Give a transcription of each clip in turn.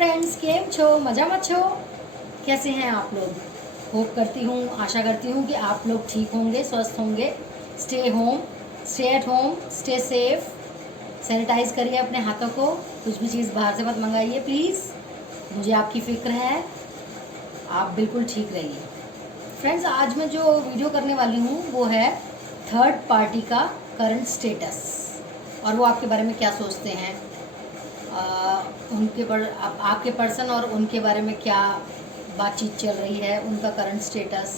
Friends, केम छो, मजा मत छो। कैसे हैं आप लोग? होप करती हूँ, आशा करती हूँ कि आप लोग ठीक होंगे, स्वस्थ होंगे। Stay home, stay at home, stay safe. Sanitize करिए अपने हाथों को। कुछ भी चीज़ बाहर से मत मंगाइए प्लीज़। मुझे आपकी फ़िक्र है, आप बिल्कुल ठीक रहिए। फ्रेंड्स, आज मैं जो वीडियो करने वाली हूँ वो है थर्ड पार्टी का करंट स्टेटस, और वो आपके बारे में क्या सोचते हैं, उनके आपके पर्सन और उनके बारे में क्या बातचीत चल रही है, उनका करंट स्टेटस।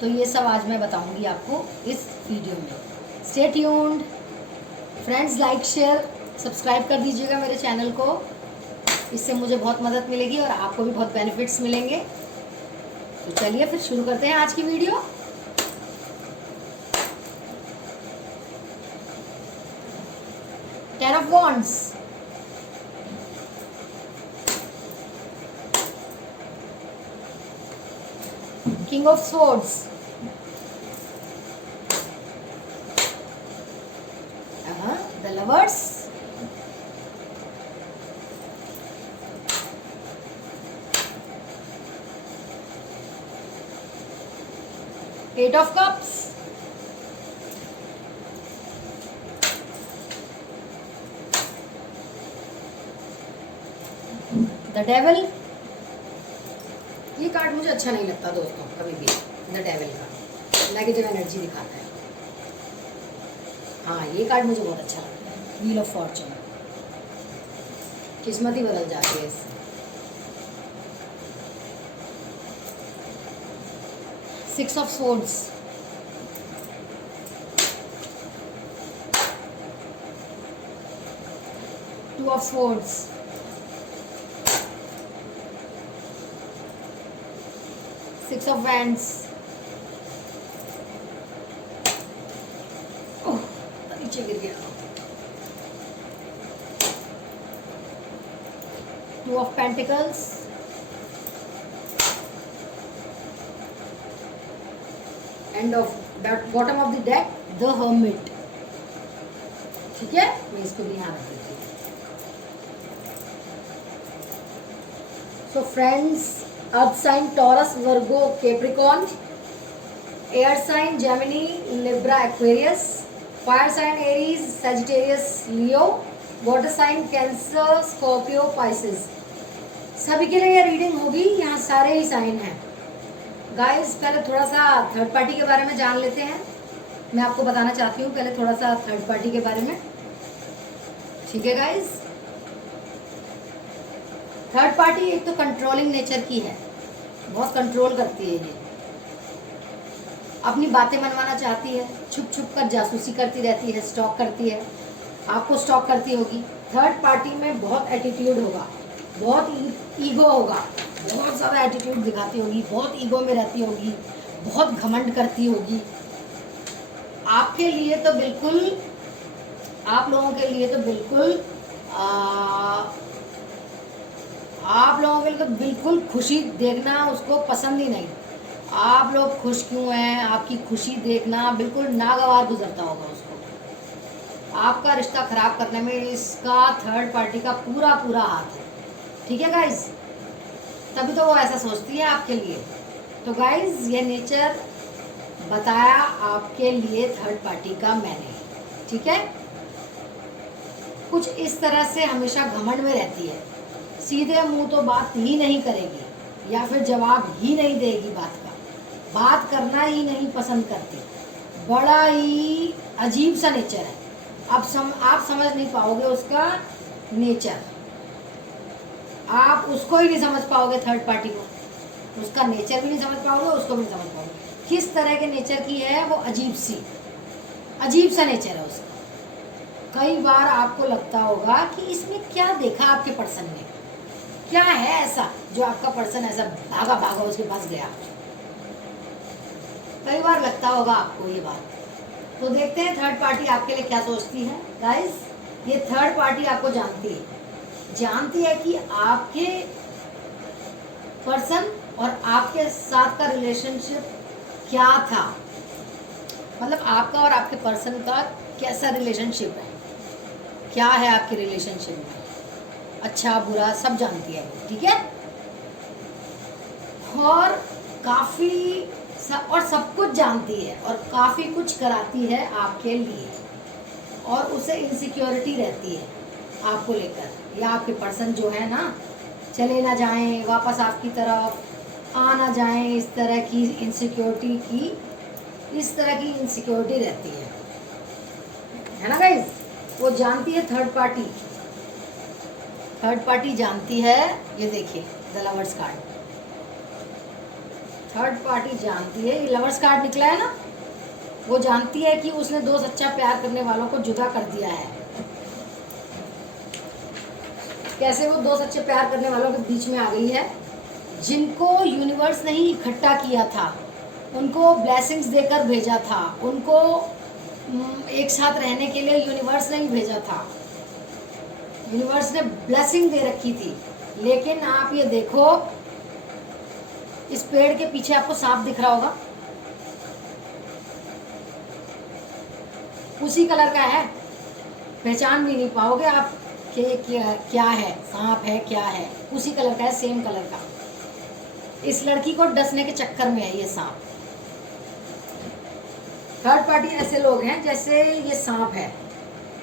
तो ये सब आज मैं बताऊंगी आपको इस वीडियो में। Stay tuned friends. Like share subscribe कर दीजिएगा मेरे चैनल को, इससे मुझे बहुत मदद मिलेगी और आपको भी बहुत बेनिफिट्स मिलेंगे। तो चलिए फिर शुरू करते हैं आज की video. Ten of wands, King of Swords, the Lovers, Eight of Cups, the Devil। ये कार्ड मुझे अच्छा नहीं लगता दोस्तों, कभी भी द डेविल का नेगेटिव एनर्जी दिखाता है। हाँ, ये कार्ड मुझे बहुत अच्छा लगता है, व्हील ऑफ फॉर्चून। किस्मत ही बदल जाती है इससे। Six of swords, two of swords, six of wands, नीचे गिर गया, two of pentacles, end of that bottom of the deck the Hermit. ठीक है, मैं इसको भी यहाँ रख देती हूँ। So friends, earth sign Taurus, Virgo, Capricorn, air sign Gemini, Libra, Aquarius, fire sign Aries, Sagittarius, Leo, water sign Cancer, Scorpio, Pisces. सभी के लिए ये रीडिंग होगी, यहाँ सारे ही साइन हैं गाइस। पहले थोड़ा सा थर्ड पार्टी के बारे में जान लेते हैं। मैं आपको बताना चाहती हूँ पहले थोड़ा सा थर्ड पार्टी के बारे में। ठीक है गाइस, थर्ड पार्टी एक तो कंट्रोलिंग नेचर की है, बहुत कंट्रोल करती है। ये अपनी बातें मनवाना चाहती है, छुप छुप कर जासूसी करती रहती है, स्टॉक करती है, आपको स्टॉक करती होगी। थर्ड पार्टी में बहुत एटीट्यूड होगा, बहुत ईगो होगा, बहुत ज़्यादा एटीट्यूड दिखाती होगी, बहुत ईगो में रहती होगी, बहुत घमंड करती होगी। आपके लिए तो बिल्कुल, आप लोगों के लिए तो बिल्कुल आप लोगों के लिए तो बिल्कुल खुशी देखना उसको पसंद ही नहीं। आप लोग खुश क्यों हैं, आपकी खुशी देखना बिल्कुल नागवार गुजरता होगा उसको। आपका रिश्ता खराब करने में इसका थर्ड पार्टी का पूरा पूरा हाथ है। ठीक है गाइज, तभी तो वो ऐसा सोचती है आपके लिए। तो गाइज, ये नेचर बताया आपके लिए थर्ड पार्टी का मैंने। ठीक है, कुछ इस तरह से हमेशा घमंड में रहती है, सीधे मुंह तो बात ही नहीं करेगी या फिर जवाब ही नहीं देगी, बात करना ही नहीं पसंद करती। बड़ा ही अजीब सा नेचर है। आप समझ नहीं पाओगे उसका नेचर, आप उसको ही नहीं समझ पाओगे, थर्ड पार्टी को उसका नेचर भी नहीं समझ पाओगे, उसको भी नहीं समझ पाओगे। किस तरह के नेचर की है वो, अजीब सा नेचर है उसका। कई बार आपको लगता होगा कि इसमें क्या देखा आपके पर्सन ने, क्या है ऐसा जो आपका पर्सन ऐसा भागा उसके पास गया। कई बार लगता होगा आपको ये बात। तो देखते हैं थर्ड पार्टी आपके लिए क्या सोचती है गाइस। ये थर्ड पार्टी आपको जानती है कि आपके पर्सन और आपके साथ का रिलेशनशिप क्या था, मतलब आपका और आपके पर्सन का कैसा रिलेशनशिप है, क्या है आपके रिलेशनशिप में। अच्छा बुरा सब जानती है, ठीक है। और काफ़ी और सब कुछ जानती है और काफ़ी कुछ कराती है आपके लिए, और उसे इनसिक्योरिटी रहती है आपको लेकर, या आपके पर्सन जो है ना चले ना जाएं वापस आपकी तरफ, आ ना जाएं, इस तरह की इनसिक्योरिटी रहती है ना गाइस। वो जानती है थर्ड पार्टी जानती है। ये देखिए the lovers card, third party जानती है, ये लवर्स कार्ड निकला है ना। वो जानती है कि उसने दो सच्चा प्यार करने वालों को जुदा कर दिया है। कैसे वो दो सच्चे प्यार करने वालों के बीच में आ गई है, जिनको यूनिवर्स ने ही इकट्ठा किया था, उनको ब्लेसिंग्स देकर भेजा था, उनको एक साथ रहने के लिए यूनिवर्स ने ही भेजा था, यूनिवर्स ने ब्लेसिंग दे रखी थी। लेकिन आप ये देखो, इस पेड़ के पीछे आपको सांप दिख रहा होगा, उसी कलर का है, पहचान भी नहीं पाओगे आप कि क्या है, सांप है क्या है, उसी कलर का है, सेम कलर का। इस लड़की को डसने के चक्कर में है ये सांप। थर्ड पार्टी ऐसे लोग हैं जैसे ये सांप है,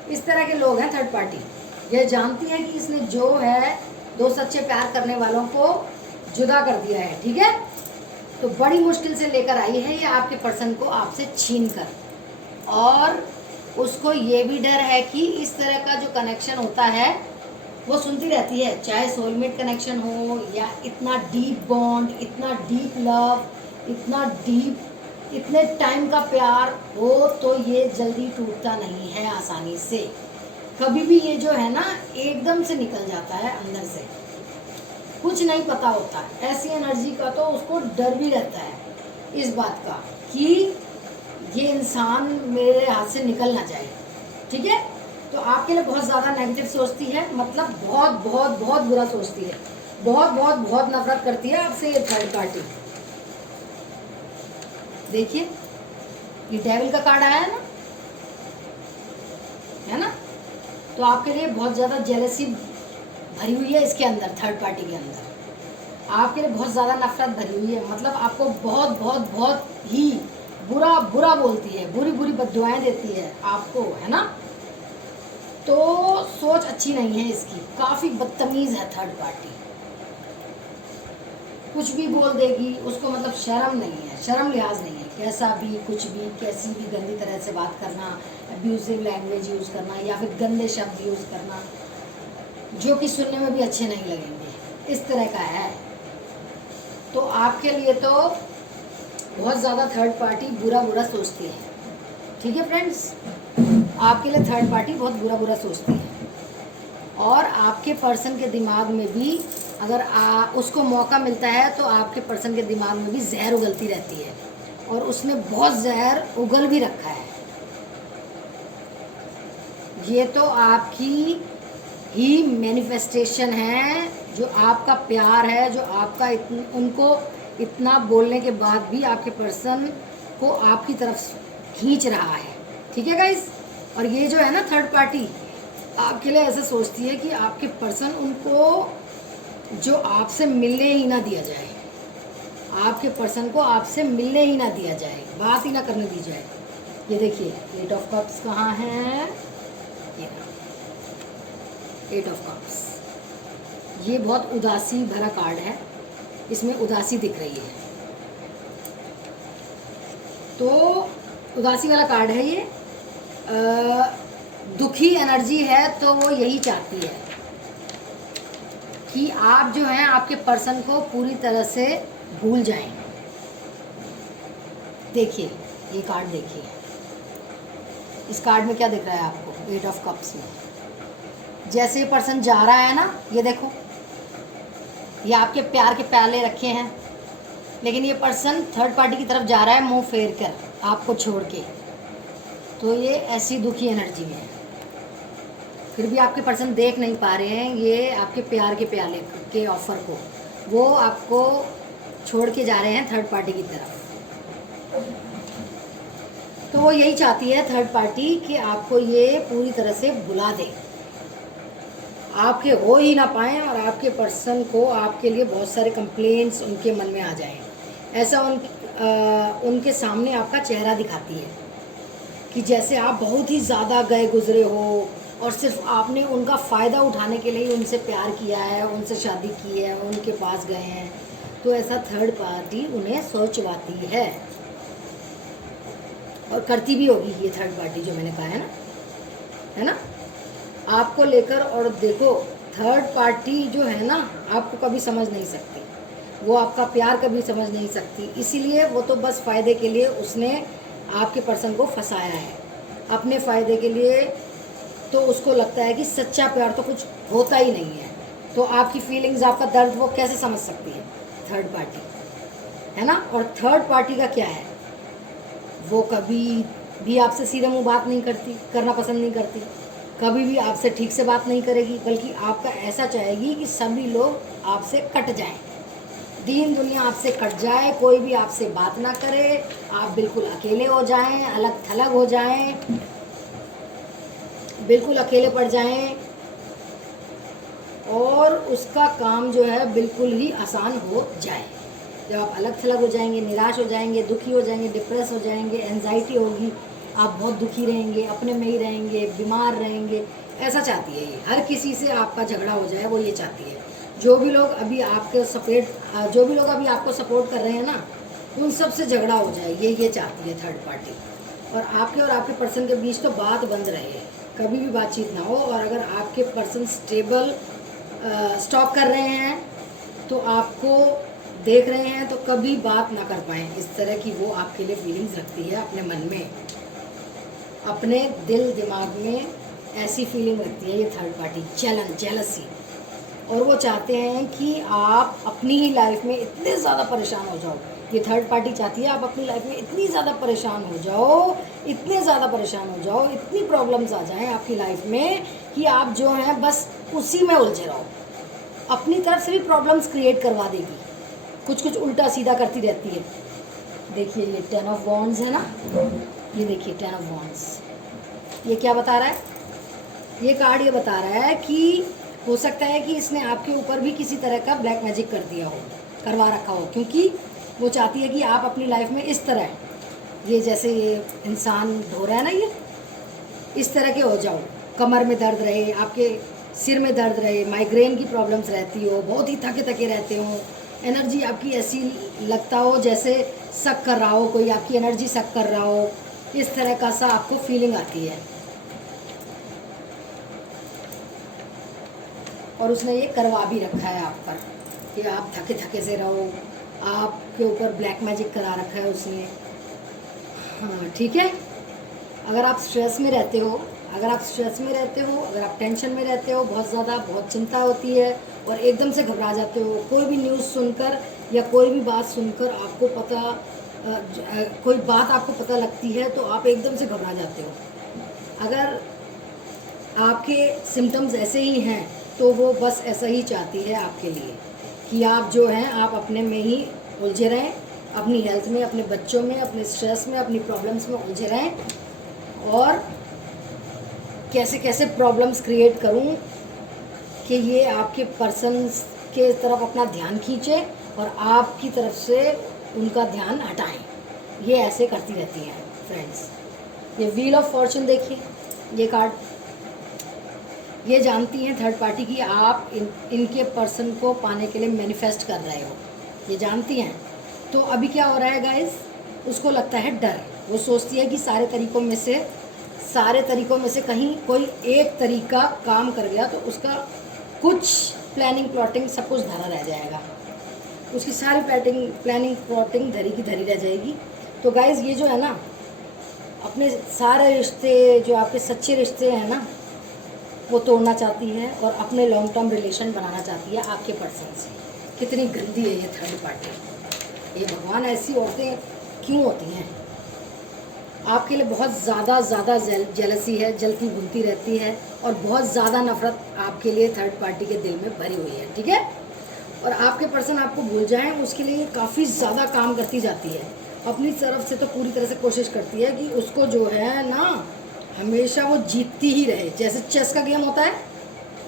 इस तरह के लोग हैं थर्ड पार्टी। ये जानती है कि इसने जो है दो सच्चे प्यार करने वालों को जुदा कर दिया है, ठीक है। तो बड़ी मुश्किल से लेकर आई है ये आपके पर्सन को आपसे छीन कर, और उसको ये भी डर है कि इस तरह का जो कनेक्शन होता है वो सुनती रहती है, चाहे सोलमेट कनेक्शन हो या इतना डीप बॉन्ड, इतना डीप लव, इतना डीप, इतने टाइम का प्यार हो, तो ये जल्दी टूटता नहीं है आसानी से। कभी भी ये जो है ना एकदम से निकल जाता है अंदर से, कुछ नहीं पता होता। ऐसी एनर्जी का तो उसको डर भी रहता है इस बात का कि ये इंसान मेरे हाथ से निकल ना जाए, ठीक है। तो आपके लिए बहुत ज़्यादा नेगेटिव सोचती है, मतलब बहुत बहुत बहुत बुरा सोचती है, बहुत बहुत बहुत नफरत करती है आपसे ये थर्ड पार्टी। देखिए ये डेविल का कार्ड आया है ना। तो आपके लिए बहुत ज़्यादा जेलसी भरी हुई है इसके अंदर, थर्ड पार्टी के अंदर आपके लिए बहुत ज़्यादा नफरत भरी हुई है, मतलब आपको बहुत बहुत बहुत ही बुरा बुरा बोलती है, बुरी बुरी बद्दुआएं देती है आपको, है ना। तो सोच अच्छी नहीं है इसकी, काफ़ी बदतमीज़ है थर्ड पार्टी, कुछ भी बोल देगी उसको, मतलब शर्म नहीं है, शर्म लिहाज नहीं है, कैसा भी कुछ भी कैसी भी गंदी तरह से बात करना, अब्यूजिव लैंग्वेज यूज़ करना या फिर गंदे शब्द यूज़ करना जो कि सुनने में भी अच्छे नहीं लगेंगे, इस तरह का है। तो आपके लिए तो बहुत ज़्यादा थर्ड पार्टी बुरा बुरा सोचती है, ठीक है फ्रेंड्स। आपके लिए थर्ड पार्टी बहुत बुरा बुरा सोचती है, और आपके पर्सन के दिमाग में भी अगर उसको मौका मिलता है तो आपके पर्सन के दिमाग में भी जहर उगलती रहती है, और उसने बहुत जहर उगल भी रखा है। ये तो आपकी ही मैनिफेस्टेशन है, जो आपका प्यार है, जो आपका उनको इतना बोलने के बाद भी आपके पर्सन को आपकी तरफ खींच रहा है, ठीक है गाइस। और ये जो है ना थर्ड पार्टी आपके लिए ऐसा सोचती है कि आपके पर्सन उनको जो आपसे मिलने ही ना दिया जाए, आपके पर्सन को आपसे मिलने ही ना दिया जाए, बात ही ना करने दी जाए। ये देखिए एट ऑफ कप्स कहाँ है, ये एट ऑफ कप्स, ये बहुत उदासी भरा कार्ड है, इसमें उदासी दिख रही है। तो उदासी वाला कार्ड है ये, दुखी एनर्जी है, तो वो यही चाहती है कि आप जो हैं आपके पर्सन को पूरी तरह से भूल जाएं। देखिए ये कार्ड देखिए, इस कार्ड में क्या दिख रहा है आपको, एट ऑफ कप्स में जैसे ये पर्सन जा रहा है ना, ये देखो ये आपके प्यार के प्याले रखे हैं, लेकिन ये पर्सन थर्ड पार्टी की तरफ जा रहा है मुंह फेर कर आपको छोड़ के। तो ये ऐसी दुखी एनर्जी में है, फिर भी आपके पर्सन देख नहीं पा रहे हैं ये आपके प्यार के प्याले के ऑफर को, वो आपको छोड़ के जा रहे हैं थर्ड पार्टी की तरफ। तो वो यही चाहती है थर्ड पार्टी कि आपको ये पूरी तरह से भुला दे, आपके हो ही ना पाएँ और आपके पर्सन को आपके लिए बहुत सारे कंप्लेंट्स उनके मन में आ जाएं। ऐसा उनके सामने आपका चेहरा दिखाती है कि जैसे आप बहुत ही ज़्यादा गए गुजरे हो और सिर्फ आपने उनका फ़ायदा उठाने के लिए उनसे प्यार किया है, उनसे शादी की है, उनके पास गए हैं। तो ऐसा थर्ड पार्टी उन्हें सोचवाती है और करती भी होगी ये थर्ड पार्टी, जो मैंने कहा है ना आपको लेकर। और देखो, थर्ड पार्टी जो है ना आपको कभी समझ नहीं सकती, वो आपका प्यार कभी समझ नहीं सकती, इसीलिए वो तो बस फ़ायदे के लिए उसने आपके पर्सन को फंसाया है अपने फ़ायदे के लिए। तो उसको लगता है कि सच्चा प्यार तो कुछ होता ही नहीं है, तो आपकी फीलिंग्स, आपका दर्द वो कैसे समझ सकती है थर्ड पार्टी, है ना। और थर्ड पार्टी का क्या है, वो कभी भी आपसे सीधे मुंह बात नहीं करना पसंद नहीं करती, कभी भी आपसे ठीक से बात नहीं करेगी, बल्कि आपका ऐसा चाहेगी कि सभी लोग आपसे कट जाएं, दीन दुनिया आपसे कट जाए, कोई भी आपसे बात ना करे, आप बिल्कुल अकेले हो जाएं, अलग थलग हो जाएं, बिल्कुल अकेले पड़ जाएं, और उसका काम जो है बिल्कुल ही आसान हो जाए। जब आप अलग थलग हो जाएंगे, निराश हो जाएंगे, दुखी हो जाएंगे, डिप्रेस हो जाएंगे, एंजाइटी होगी, आप बहुत दुखी रहेंगे, अपने में ही रहेंगे, बीमार रहेंगे, ऐसा चाहती है ये। हर किसी से आपका झगड़ा हो जाए, वो ये चाहती है। जो भी लोग अभी आपको सपोर्ट कर रहे हैं ना, उन सब से झगड़ा हो जाए, ये चाहती है थर्ड पार्टी। और आपके पर्सन के बीच तो बात बंद रहे, कभी भी बातचीत ना हो। और अगर आपके पर्सन स्टॉक कर रहे हैं, तो आपको देख रहे हैं, तो कभी बात ना कर पाएँ, इस तरह की वो आपके लिए फीलिंग्स रखती है अपने मन में, अपने दिल दिमाग में ऐसी फीलिंग रखती है ये थर्ड पार्टी, जेलसी। और वो चाहते हैं कि आप अपनी ही लाइफ में इतने ज़्यादा परेशान हो जाओ। ये थर्ड पार्टी चाहती है आप अपनी लाइफ में इतनी ज़्यादा परेशान हो जाओ, इतने ज़्यादा परेशान हो जाओ, इतनी प्रॉब्लम्स आ जाएं आपकी लाइफ में कि आप जो हैं बस उसी में उलझे रहो। अपनी तरफ से भी प्रॉब्लम्स क्रिएट करवा देगी, कुछ उल्टा सीधा करती रहती है। देखिए ये 10 ऑफ वॉन्ड्स है ना, ये देखिए 10 ऑफ वॉन्ड्स, ये क्या बता रहा है, ये कार्ड ये बता रहा है कि हो सकता है कि इसने आपके ऊपर भी किसी तरह का ब्लैक मैजिक करवा रखा हो, क्योंकि वो चाहती है कि आप अपनी लाइफ में इस तरह, ये जैसे ये इंसान धो रहा है ना, ये इस तरह के हो जाओ, कमर में दर्द रहे, आपके सिर में दर्द रहे, माइग्रेन की प्रॉब्लम्स रहती हो, बहुत ही थके थके रहते हो, एनर्जी आपकी ऐसी लगता हो जैसे सक कर रहा हो, कोई आपकी एनर्जी सक कर रहा हो, इस तरह का सा आपको फीलिंग आती है। और उसने ये करवा भी रखा है आप पर कि आप थके थके से रहो, आपके ऊपर ब्लैक मैजिक करा रखा है उसने। हाँ ठीक है, अगर आप स्ट्रेस में रहते हो, अगर आप टेंशन में रहते हो, बहुत ज़्यादा बहुत चिंता होती है और एकदम से घबरा जाते हो, कोई भी न्यूज़ सुनकर या कोई भी बात सुनकर कोई बात आपको पता लगती है तो आप एकदम से घबरा जाते हो। अगर आपके सिम्टम्स ऐसे ही हैं तो वो बस ऐसा ही चाहती है आपके लिए कि आप जो हैं आप अपने में ही उलझे रहें, अपनी हेल्थ में, अपने बच्चों में, अपने स्ट्रेस में, अपनी प्रॉब्लम्स में उलझे रहें। और कैसे कैसे प्रॉब्लम्स क्रिएट करूं कि ये आपके पर्सन के तरफ अपना ध्यान खींचे और आपकी तरफ से उनका ध्यान हटाएं, ये ऐसे करती रहती हैं फ्रेंड्स। ये व्हील ऑफ फॉर्चून देखिए, ये कार्ड ये जानती हैं थर्ड पार्टी की आप इनके पर्सन को पाने के लिए मैनिफेस्ट कर रहे हो, ये जानती हैं। तो अभी क्या हो रहा है गाइस, उसको लगता है डर, वो सोचती है कि सारे तरीकों में से कहीं कोई एक तरीका काम कर गया तो उसका कुछ प्लानिंग प्लॉटिंग सब कुछ धरा रह जाएगा, उसकी सारी प्लानिंग प्लॉटिंग धरी की धरी रह जाएगी। तो गाइस ये जो है ना, अपने सारे रिश्ते, जो आपके सच्चे रिश्ते हैं ना, वो तोड़ना चाहती है और अपने लॉन्ग टर्म रिलेशन बनाना चाहती है आपके पर्सन से। कितनी गंदी है ये थर्ड पार्टी, ये भगवान, ऐसी औरतें क्यों होती हैं? आपके लिए बहुत ज़्यादा जेलसी है, जलती भूनती रहती है और बहुत ज़्यादा नफरत आपके लिए थर्ड पार्टी के दिल में भरी हुई है, ठीक है। और आपके पर्सन आपको भूल जाएं उसके लिए काफ़ी ज़्यादा काम करती जाती है, अपनी तरफ से तो पूरी तरह से कोशिश करती है कि उसको जो है ना हमेशा वो जीतती ही रहे, जैसे चेस का गेम होता है,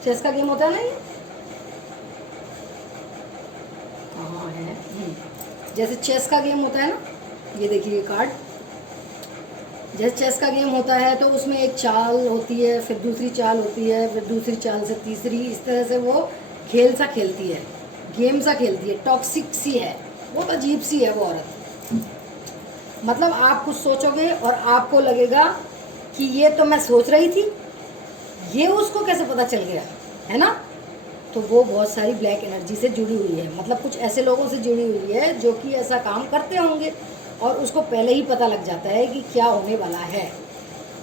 चेस का गेम होता है ना ये, कहाँ है? जैसे चेस का गेम होता है ना, ये देखिए कार्ड, जैसे चेस का गेम होता है तो उसमें एक चाल होती है, फिर दूसरी चाल होती है, फिर दूसरी चाल से तीसरी, इस तरह से वो खेल सा खेलती है, गेम सा खेलती है, टॉक्सिक सी है, बहुत अजीब सी है वो औरत। मतलब आप कुछ सोचोगे और आपको लगेगा कि ये तो मैं सोच रही थी, ये उसको कैसे पता चल गया, है ना? तो वो बहुत सारी ब्लैक एनर्जी से जुड़ी हुई है, मतलब कुछ ऐसे लोगों से जुड़ी हुई है जो कि ऐसा काम करते होंगे और उसको पहले ही पता लग जाता है कि क्या होने वाला है,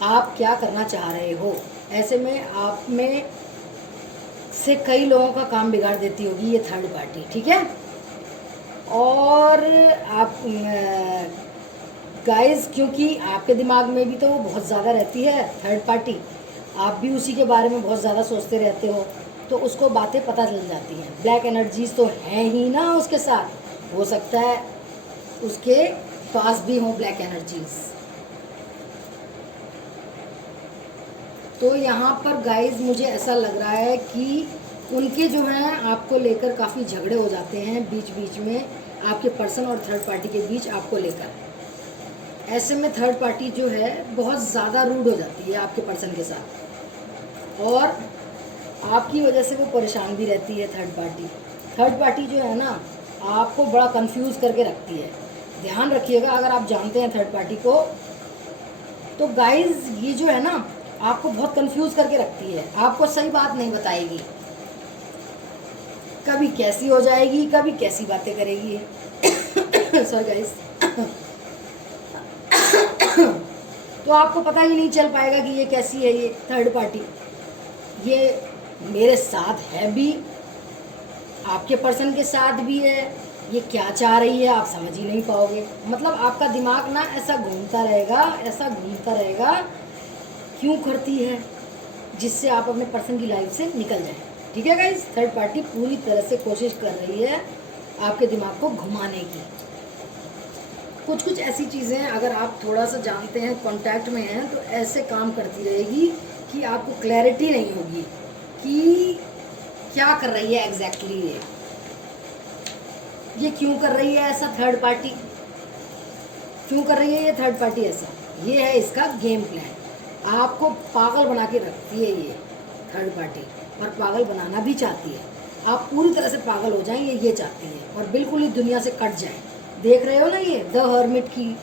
आप क्या करना चाह रहे हो। ऐसे में आप में से कई लोगों का काम बिगाड़ देती होगी ये थर्ड पार्टी, ठीक है? और आप गाइस, क्योंकि आपके दिमाग में भी तो वो बहुत ज़्यादा रहती है थर्ड पार्टी, आप भी उसी के बारे में बहुत ज़्यादा सोचते रहते हो, तो उसको बातें पता चल जाती हैं। ब्लैक एनर्जीज तो हैं ही ना उसके साथ, हो सकता है उसके पास भी हों ब्लैक एनर्जीज। तो यहाँ पर गाइस मुझे ऐसा लग रहा है कि उनके जो हैं आपको लेकर काफ़ी झगड़े हो जाते हैं बीच बीच में, आपके पर्सन और थर्ड पार्टी के बीच आपको लेकर। ऐसे में थर्ड पार्टी जो है बहुत ज़्यादा रूड हो जाती है आपके पर्सन के साथ, और आपकी वजह से वो परेशान भी रहती है थर्ड पार्टी। थर्ड पार्टी जो है ना आपको बड़ा कंफ्यूज करके रखती है। ध्यान रखिएगा, अगर आप जानते हैं थर्ड पार्टी को तो गाइस ये जो है ना आपको बहुत कंफ्यूज करके रखती है, आपको सही बात नहीं बताएगी, कभी कैसी हो जाएगी, कभी कैसी बातें करेगी। Sorry guys. तो आपको पता ही नहीं चल पाएगा कि ये कैसी है ये थर्ड पार्टी। ये मेरे साथ है भी, आपके पर्सन के साथ भी है, ये क्या चाह रही है आप समझ ही नहीं पाओगे। मतलब आपका दिमाग ना ऐसा घूमता रहेगा, ऐसा घूमता रहेगा, क्यों करती है, जिससे आप अपने पर्सन की लाइफ से निकल जाएं। ठीक है गाइस, थर्ड पार्टी पूरी तरह से कोशिश कर रही है आपके दिमाग को घुमाने की। कुछ कुछ ऐसी चीज़ें अगर आप थोड़ा सा जानते हैं, कांटेक्ट में हैं, तो ऐसे काम करती रहेगी कि आपको क्लैरिटी नहीं होगी कि क्या कर रही है एग्जैक्टली ये क्यों कर रही है ऐसा थर्ड पार्टी, क्यों कर रही है ये थर्ड पार्टी ऐसा। ये है इसका गेम प्लान, आपको पागल बना के रखती है ये थर्ड पार्टी, और पागल बनाना भी चाहती है। आप पूरी तरह से पागल हो जाएं ये चाहती है, और बिल्कुल ही दुनिया से कट जाए। देख रहे हो ना ये द हर्मिट की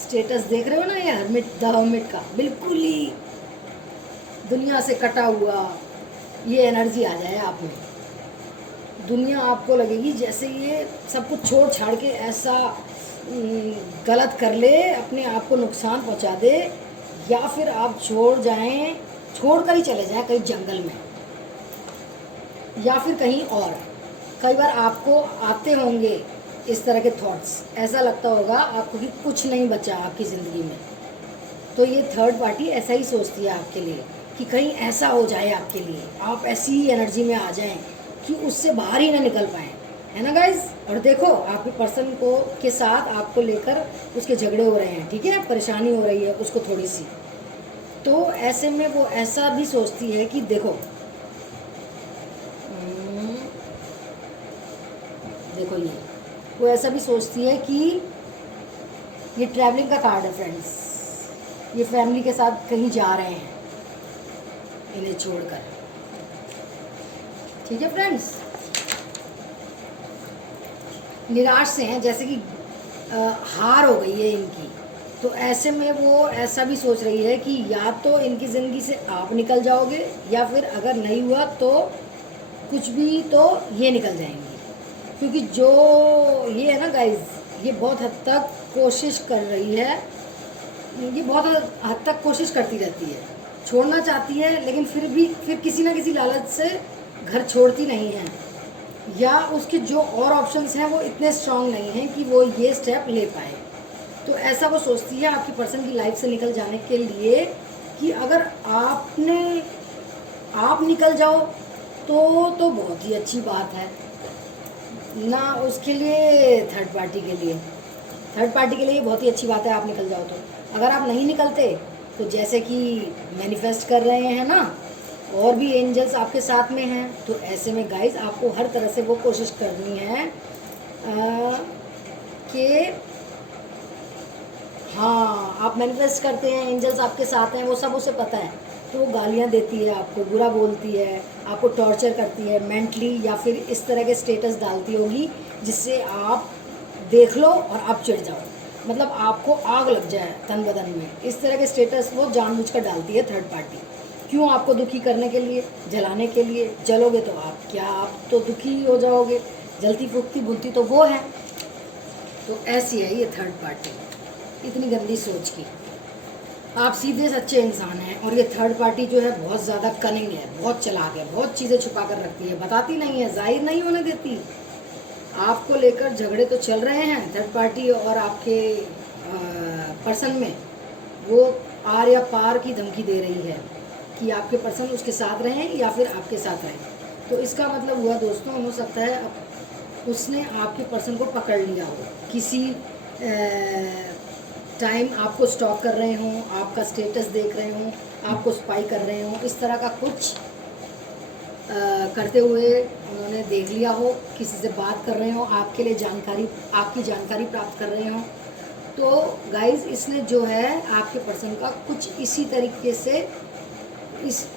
स्टेटस, देख रहे हो ना ये हर्मिट, द हर्मिट का बिल्कुल ही दुनिया से कटा हुआ ये एनर्जी आ जाए आप में। दुनिया आपको लगेगी जैसे ये सब कुछ छोड़ छाड़ के ऐसा गलत कर ले, अपने आप को नुकसान पहुंचा दे, या फिर आप छोड़ कर ही चले जाएं कहीं जंगल में या फिर कहीं और। कई बार आपको आते होंगे इस तरह के थॉट्स, ऐसा लगता होगा आपको कि कुछ नहीं बचा आपकी ज़िंदगी में। तो ये थर्ड पार्टी ऐसा ही सोचती है आपके लिए कि कहीं ऐसा हो जाए आपके लिए, आप ऐसी ही एनर्जी में आ जाएं कि उससे बाहर ही ना निकल पाएँ, है ना गाइज। और देखो आपके पर्सन को के साथ आपको लेकर उसके झगड़े हो रहे हैं, ठीक है, परेशानी हो रही है उसको थोड़ी सी। तो ऐसे में वो ऐसा भी सोचती है कि देखो देखो ये वो ऐसा भी सोचती है कि ये ट्रैवलिंग का कार्ड है फ्रेंड्स, ये फैमिली के साथ कहीं जा रहे हैं इन्हें छोड़कर। ठीक है फ्रेंड्स, निराश से हैं, जैसे कि हार हो गई है इनकी। तो ऐसे में वो ऐसा भी सोच रही है कि या तो इनकी ज़िंदगी से आप निकल जाओगे, या फिर अगर नहीं हुआ तो कुछ भी तो ये निकल जाएंगी। क्योंकि जो ये है ना गाइज, ये बहुत हद तक कोशिश कर रही है, ये बहुत हद तक कोशिश करती रहती है, छोड़ना चाहती है, लेकिन फिर किसी ना किसी लालच से घर छोड़ती नहीं है, या उसके जो और ऑप्शंस हैं वो इतने स्ट्रांग नहीं हैं कि वो ये स्टेप ले पाए। तो ऐसा वो सोचती है आपकी पर्सन की लाइफ से निकल जाने के लिए कि अगर आप निकल जाओ तो बहुत ही अच्छी बात है ना उसके लिए, थर्ड पार्टी के लिए बहुत ही अच्छी बात है आप निकल जाओ। तो अगर आप नहीं निकलते तो जैसे कि मैनिफेस्ट कर रहे हैं ना, और भी एंजल्स आपके साथ में हैं, तो ऐसे में गाइस आपको हर तरह से वो कोशिश करनी है कि हाँ, आप मैनिफेस्ट करते हैं, एंजल्स आपके साथ हैं, वो सब उसे पता है, तो वो गालियाँ देती है आपको, बुरा बोलती है, आपको टॉर्चर करती है मेंटली, या फिर इस तरह के स्टेटस डालती होगी जिससे आप देख लो और आप चिढ़ जाओ, मतलब आपको आग लग जाए तन बदन में। इस तरह के स्टेटस वो जानबूझकर डालती है थर्ड पार्टी। क्यों? आपको दुखी करने के लिए, जलाने के लिए। जलोगे तो आप क्या, आप तो दुखी ही हो जाओगे, जलती फूकती भूलती तो वो है। तो ऐसी है ये थर्ड पार्टी, इतनी गंदी सोच की। आप सीधे सच्चे इंसान हैं, और ये थर्ड पार्टी जो है बहुत ज़्यादा कनिंग है, बहुत चालाक है, बहुत चीज़ें छुपा कर रखती है, बताती नहीं है, जाहिर नहीं होने देती। आपको लेकर झगड़े तो चल रहे हैं थर्ड पार्टी और आपके पर्सन में, वो आर या पार की धमकी दे रही है कि आपके पर्सन उसके साथ रहें या फिर आपके साथ रहें। तो इसका मतलब हुआ दोस्तों, हो सकता है उसने आपके पर्सन को पकड़ लिया हो, किसी टाइम आपको स्टॉक कर रहे हों, आपका स्टेटस देख रहे हों, आपको स्पाई कर रहे हों, इस तरह का कुछ करते हुए उन्होंने देख लिया हो, किसी से बात कर रहे हो, आपके लिए जानकारी, आपकी जानकारी प्राप्त कर रहे हो। तो गाइस इसने जो है आपके पर्सन का कुछ इसी तरीके से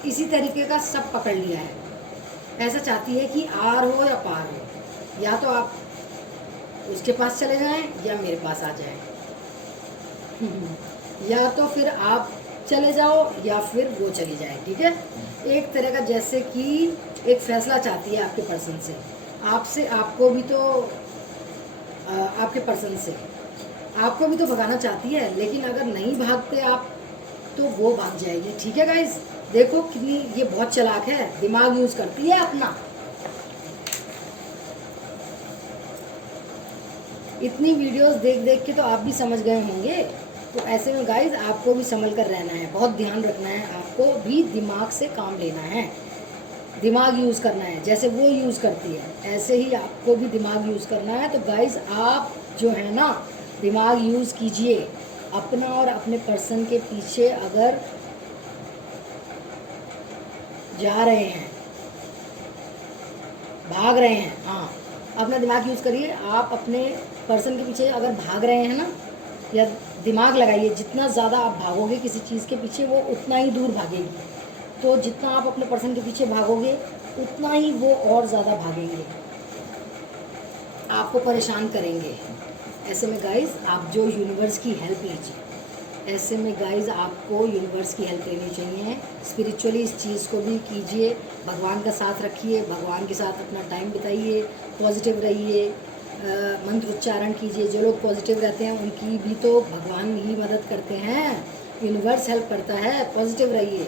इसी तरीके का सब पकड़ लिया है। ऐसा चाहती है कि आर हो या पार हो, या तो आप उसके पास चले जाएं या मेरे पास आ जाएं, या तो फिर आप चले जाओ या फिर वो चली जाए। ठीक है, एक तरह का जैसे कि एक फैसला चाहती है आपके पर्सन से, आपसे, आपको भी तो आपके पर्सन से आपको भी तो भगाना चाहती है, लेकिन अगर नहीं भागते आप तो वो भाग जाएगी। ठीक है गाइस, देखो कितनी ये बहुत चालाक है, दिमाग यूज करती है अपना। इतनी वीडियोस देख देख के तो आप भी समझ गए होंगे। तो ऐसे में गाइस आपको भी संभल कर रहना है, बहुत ध्यान रखना है, आपको भी दिमाग से काम लेना है, दिमाग यूज़ करना है। जैसे वो यूज़ करती है ऐसे ही आपको भी दिमाग यूज़ करना है। तो गाइस आप जो है ना, दिमाग यूज़ कीजिए अपना, और अपने पर्सन के पीछे अगर जा रहे हैं, भाग रहे हैं, हाँ अपना दिमाग यूज़ करिए। आप अपने पर्सन के पीछे अगर भाग रहे हैं ना, या दिमाग लगाइए, जितना ज़्यादा आप भागोगे किसी चीज़ के पीछे, वो उतना ही दूर भागेगी। तो जितना आप अपने पर्सन के पीछे भागोगे उतना ही वो और ज़्यादा भागेंगे, आपको परेशान करेंगे। ऐसे में गाइस आप जो यूनिवर्स की हेल्प लीजिए, ऐसे में गाइस आपको यूनिवर्स की हेल्प लेनी चाहिए। स्पिरिचुअली इस चीज़ को भी कीजिए, भगवान का साथ रखिए, भगवान के साथ अपना टाइम बिताइए, पॉजिटिव रहिए, मंत्र उच्चारण कीजिए। जो लोग पॉजिटिव रहते हैं उनकी भी तो भगवान ही मदद करते हैं, यूनिवर्स हेल्प करता है। पॉजिटिव रहिए,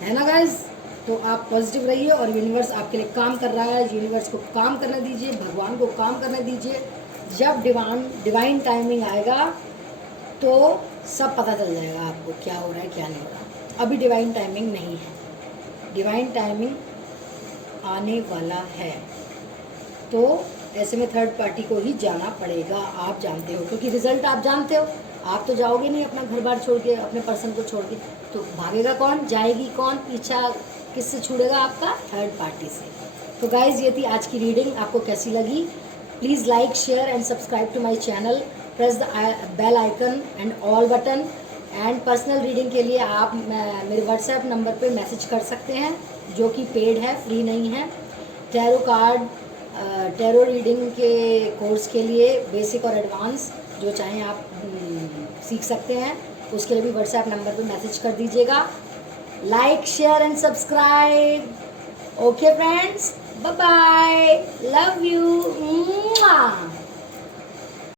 है ना गाइस। तो आप पॉजिटिव रहिए और यूनिवर्स आपके लिए काम कर रहा है, यूनिवर्स को काम करने दीजिए, भगवान को काम करने दीजिए। जब डिवाइन टाइमिंग आएगा तो सब पता चल जाएगा आपको क्या हो रहा है क्या नहीं हो रहा। अभी डिवाइन टाइमिंग नहीं है, डिवाइन टाइमिंग आने वाला है। तो ऐसे में थर्ड पार्टी को ही जाना पड़ेगा, आप जानते हो, क्योंकि रिजल्ट आप जानते हो। आप तो जाओगे नहीं अपना घर बार छोड़ के, अपने पर्सन को छोड़ के, तो भागेगा कौन, जाएगी कौन, पीछा किससे छूटेगा आपका, थर्ड पार्टी से। तो गाइज ये थी आज की रीडिंग, आपको कैसी लगी? Please like, share and subscribe to my channel, press the bell icon and all button. And personal reading के लिए आप मेरे व्हाट्सएप नंबर पे मैसेज कर सकते हैं, जो कि पेड है, फ्री नहीं है। टैरो कार्ड, टैरो रीडिंग के कोर्स के लिए बेसिक और एडवांस जो चाहें आप सीख सकते हैं, उसके लिए भी व्हाट्सएप नंबर पे मैसेज कर दीजिएगा। Like, share and subscribe. Okay friends, bye bye, love you.